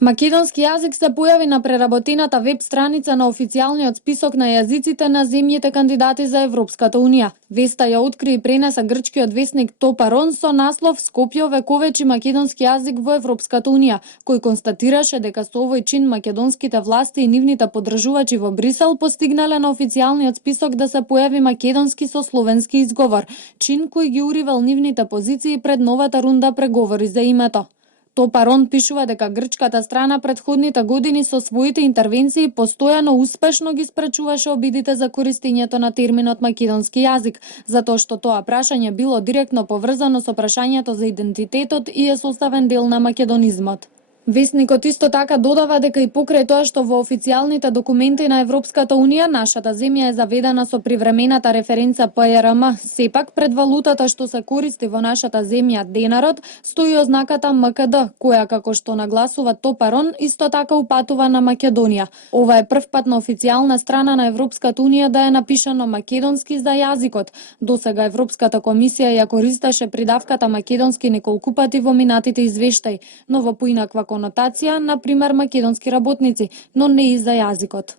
Македонски јазик се појави на преработената веб страница на официјалниот список на јазиците на земјите кандидати за Европската унија. Веста ја откри и пренеса грчкиот весник Топарон со наслов "Скопје овековечи македонски јазик во Европската унија", кој констатираше дека со овој чин македонските власти и нивните поддржувачи во Брисел постигнале на официјалниот список да се појави македонски со словенски изговор, чин кој ги уривал нивните позиции пред новата рунда преговори за името. Топарон пишува дека грчката страна претходните години со своите интервенции постојано успешно ги спречуваше обидите за користењето на терминот македонски јазик, затоа што тоа прашање било директно поврзано со прашањето за идентитетот и е составен дел на македонизмот. Весникот исто така додава дека и покрај тоа што во официјалните документи на Европската унија нашата земја е заведена со привремената референца ПРМ, сепак пред валутата што се користи во нашата земја денарот стои ознаката МКД, која како што нагласува Топарон исто така упатува на Македонија. Ова е прв пат на официјална страна на Европската унија да е напишано македонски за јазикот. Досега Европската комисија ја користеше придавката македонски неколку пати во минатите извештаи, но во поинаква конотација, на пример македонски работници, но не и за јазикот.